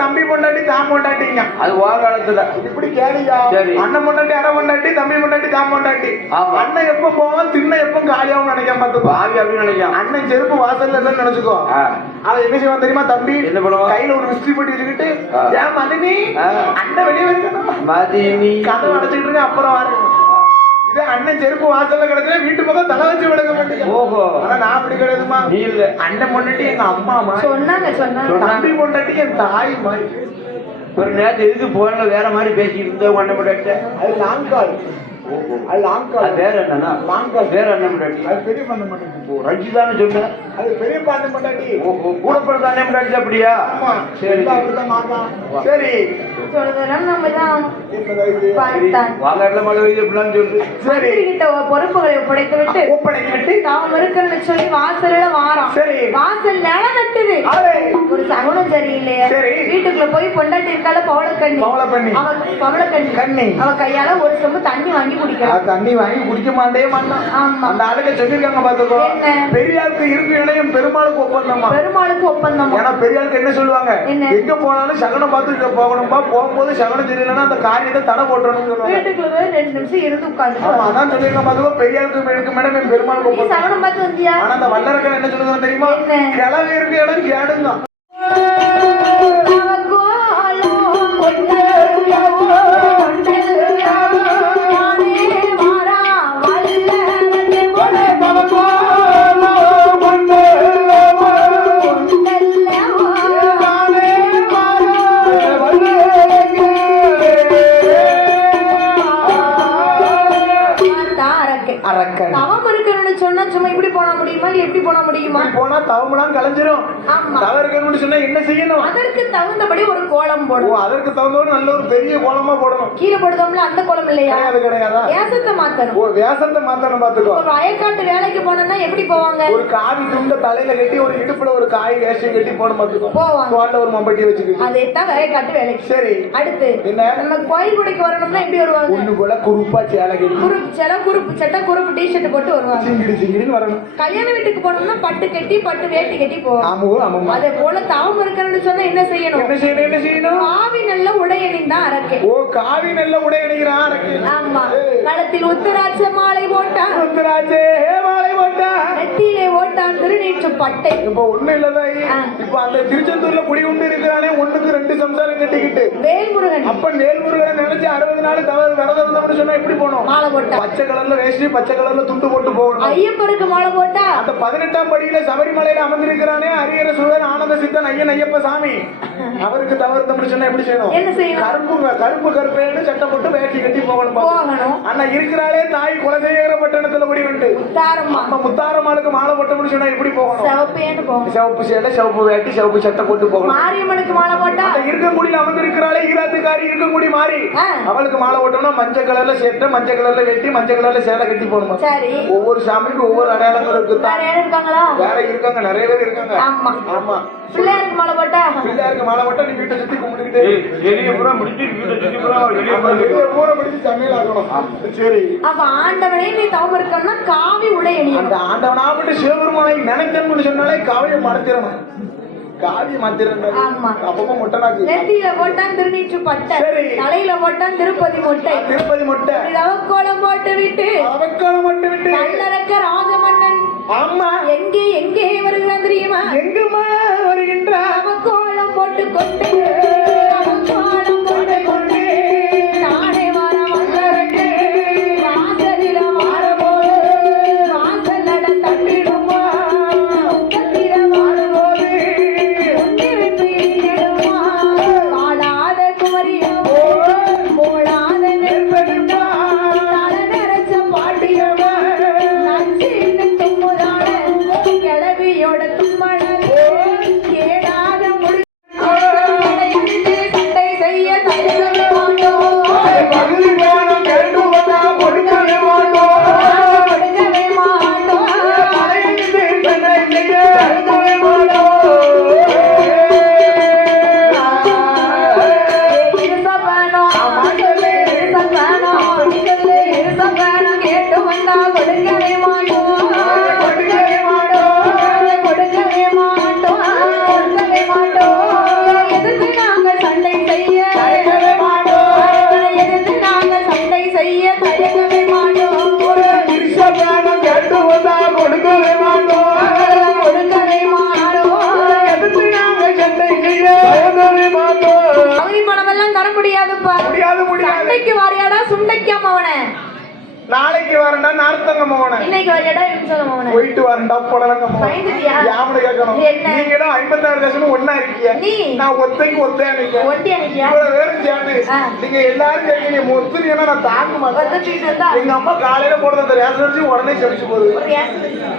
தம்பி பொண்டாட்டி தான் பொண்டாட்டிங்க. அது வா காலத்துல இப்படி கேளியா? அண்ணன் பொண்டாட்டி அரை பொண்டாட்டி தம்பி பொண்டாட்டி தான் பொண்டாட்டி. அண்ணன் எப்ப போவோம் தின்ன எப்ப காலியாவும் நினைக்காம பார்த்து பாவி அப்படின்னு நினைக்காம அண்ணன் செருப்பு வாசல்ல இல்லைன்னு நினைச்சுக்கோ. அதை என்ன செய்வான் தெரியுமா? தம்பி என்ன பண்ணுவான்? கையில ஒரு விஸ்ட்ரி போட்டு வச்சுக்கிட்டு ஏன் மதினி அண்ணன் வெளியே வைக்கணும் மதினி கதவை அடைச்சிட்டு இருக்கு. அப்புறம் வாரு இதே அண்ணன் செருப்பு வாசல்ல கிடக்குற வீட்டு பக்கம் தலை வச்சு விடுங்க மாட்டீங்க. ஓஹோ ஆனா நான் அப்படி கிடையாதுமா. நீ இல்ல அண்ணன் பொண்டாட்டி எங்க அம்மா சொன்னாங்க. தம்பி பொண்டாட்டி என் தாய் மாதிரி. ஒரு நேரத்தை எதுக்கு போன வேற மாதிரி பேசிட்டு இருந்த பண்ண மாட்டேன். அது லாங் கால். அது லாங் கால். வேற என்னன்னா லாங் கால் வேற என்ன மாட்டாட்டி. அது பெரிய பண்ண மாட்டாட்டி. ரஞ்சிதான்னு சொன்ன அது பெரிய பாட்டு மாட்டாட்டி. ஓஹோ கூட பிறந்த அண்ணன் மாட்டாட்டி. அப்படியா? சரி சரி சொல்றதெல்லாம் நம்ம தான் வாங்கல மழை பெய்யுது அப்படிலாம் சொல்லு. சரி கிட்ட பொறுப்புகளை ஒப்படைத்து விட்டு ஒப்படைத்து தாம் இருக்கிறன்னு சொல்லி வாசல்ல வாரான். சரி வாசல் நிலம் நட்டுது. ஒரு சகுனம் சரியில்லையா? வீட்டுக்குள்ள போய் பொண்டாட்டி இருக்கால பவளக்கண்ணி. அவ கையால ஒரு சொம்பு தண்ணி வாங்கி குடிக்கலாம். தண்ணி வாங்கி குடிக்க மாட்டே மாட்டான். அந்த ஆளுக்கு சொல்லிருக்காங்க பாத்துக்கோ. பெரியாளுக்கு இருக்கு இணையம் பெருமாளுக்கு ஒப்பந்தமா. பெருமாளுக்கு ஒப்பந்தம். ஏன்னா பெரியாளுக்கு என்ன சொல்லுவாங்க? எங்க போனாலும் சகனம் பார்த்து போகணும்பா. போகும்போது சகனம் தெரியலன்னா அந்த காரியத்தை தடை போட்டணும்னு சொல்லுவாங்க. வீட்டுக்குள்ள 2 நிமிஷம் இருந்து உட்கார்ந்து. அதான் சொல்லிருக்காங்க பாத்துக்கோ. பெரியாளுக்கு இருக்கு மேடம் என் பெருமாளுக்கு ஒப்பந்தம். சகனம் பார்த்து வந்தியா? ஆனா அந்த வல்லரக்கன் என்ன சொல்லுவாங்க தெரியுமா? கிளவி இருக்கு இடம் கேடுங்க. தவம் இருக்கணும்னு சொன்னா சும்மா இப்படி போனா முடியுமா? இல்ல எப்படி போனா முடியுமா? போனா தவமெல்லாம் கலைஞ்சிரும். தவம் இருக்கணும்னு சொன்னா என்ன செய்யணும்? அதற்கு தகுந்தபடி ஒரு கோலம் போடணும். அதற்கு தகுந்தபடி நல்ல ஒரு பெரிய கோலமா போடணும். கீழே போடுதோம்ல அந்த கோலம் இல்லையா? கிடையாதா? வேஷத்தை மாத்தணும். வேஷத்தை மாத்தணும் பாத்துக்கோ. ஒரு வயக்காட்டு வேலைக்கு போனோம்னா எப்படி போவாங்க? ஒரு காவி துண்ட தலையில கட்டி ஒரு இடுப்புல ஒரு காய் வேஷம் கட்டி போன பாத்துக்கோ. போவாங்க. தோல்ல ஒரு மம்பட்டி வச்சுக்கிட்டு. அதேதான் வயக்காட்டு வேலைக்கு. சரி அடுத்து என்ன? நம்ம கோயில் குடைக்கு வரணும்னா எப்படி வருவாங்க? ஒண்ணு போல குறுப்பா சேலை கட்டி குறுப்பு சட்டை குறுப்பு டிஷர்ட் போட்டு வருவாங்க. சிங்கிடின்னு வரணும். கல்யாண வீட்டுக்கு போனோம்னா பட்டு கட்டி பட்டு வேட்டி கட்டி போவாங்க. அதே போல தவம் இருக்கணும்னு சொன்னா என்ன செய்யணும்? என்ன செய்யணும்? காவி நல்ல உடை அணிந்தா அரக்கே. காவி நல்ல உடை அணிகிறான் அரக்கே. ஆமா. கழுத்தில் உத்தராட்ச மாலை போட்டான். மாலை போட்டான். நெத்தியிலே ஓட்டான் திருநீற்று பட்டை. இப்ப ஒண்ணு இல்லதான். இப்ப அந்த திருச்செந்தூர்ல குடி உண்டு இருக்கிறானே 1க்கு 2 சம்சாரம் கட்டிக்கிட்டு வேல்முருகன். அப்ப வேல்முருகனை நினைச்சு 60 நாள் தவறு விரதம் இருந்தவன்னு சொன்னா எப்படி போனோம்? மாலை போட்டா பச்சை கலர்ல வேஷ்டி பச்சை கலர்ல துண்டு போட்டு போகணும். ஐயப்பருக்கு மாலை போட்டா அந்த 18ஆம் படியில சபரிமலையில அமர்ந்திருக்கிறானே ஹரிஹர சுதன் ஆனந்த சித்தன் ஐயப்ப சாமி. அவருக்கு தவறு சொன்னா எப்படி செய்யணும்? என்ன செய்யணும்? கருப்பேன்னு சட்டை போட்டு வேட்டி கட்டி போகணும். அண்ணா இருக்கிறாளே தாய் குலசேகர பட்டணத்துல குடி வந்து முத்தாரம்மாளுக்கு மாலை போட்டோம்னு சொன்னா எப்படி போகணும்? சிவப்பு சேலை சிவப்பு வேட்டி சிவப்பு சட்டை போட்டு போகணும். மாரியம்மனுக்கு மாலை போட்டா இருக்கங்குடியில் அமர்ந்திருக்கிறாளே ஈராத்துக்காரி இருக்கங்குடி மாறி அவளுக்கு மாலை போட்டோம்னா மஞ்சள் கலர்ல சேட்டை மஞ்சள் கலர்ல வெட்டி மஞ்சள் கலர்ல சேலை கட்டி போகணுமா? ஒவ்வொரு சாமிக்கு ஒவ்வொரு அடையாளங்கள் இருக்கு. வேற இருக்காங்க, நிறைய பேர் இருக்காங்க. ஆமா. பிள்ளையாருக்கு மாலை போட்டா நீ வீட்டை சுத்தி கும்பிட்டுக்கிட்டு சமையல் ஆகணும். சரி அப்ப ஆண்டவனே நீ தவம் இருக்கணும்னா காவி உடை அணியணும். அந்த ஆண்டவனா விட்டு சிவபெருமானை நினைக்கணும்னு சொன்னாலே காவியை மாத்திரணும். காவி மாத்திரம் அப்பப்ப மொட்டனாக்கு நெத்தியில போட்டான் திருநீற்று பட்டை, தலையில போட்டான் திருப்பதி மொட்டை. அவக்கோலம் போட்டு விட்டு நல்லரக்க ராஜமன்னன். ஆமா. எங்கே வருகிறான் தெரியுமா? எங்குமா வருகின்ற அவக்கோலம் போட்டு கொண்டு நானே வர வல்லரக்கு வாசலில மாறபோது வாசல் நட தட்டிடுமா உக்கத்திர மாறுபோது ஒன்றிருந்து இடுமா பாடாத குமரியும் போடாத நெற்பெடுமா தலை நிறைச்ச பாட்டியமா நஞ்சின்னு தும்முதான கிளவியோட தும்மழ கேடாத முடி சுண்டைக்கா மவனே. நாளைக்கு வரேன்டா நார்த்தங்க மோகன. இன்னைக்கு வரையடா இருக்கு சொல்ல மவனே. போயிட்டு வரேன்டா புடலங்க மோகன. பயந்துட்டியா? யாமட கேட்கணும். என்ன? நீங்களும் 56 தேசமும் ஒண்ணா இருக்கீங்க. நீ நான் ஒத்தைக்கு ஒத்தையா நிக்கிறேன். ஒட்டியா நிக்கியா? இவ்வளவு பேரும் சேர்ந்து நீங்க எல்லாரும் கேட்கீங்க மொத்தம் நான் தாங்க மாட்டேன். வந்து தூக்கிட்டு வந்தா எங்க அம்மா காலையில போடுறது அந்த ரேஷன் அரிசி உடனே செடிச்சு போகுது. ஒரு கேஸ்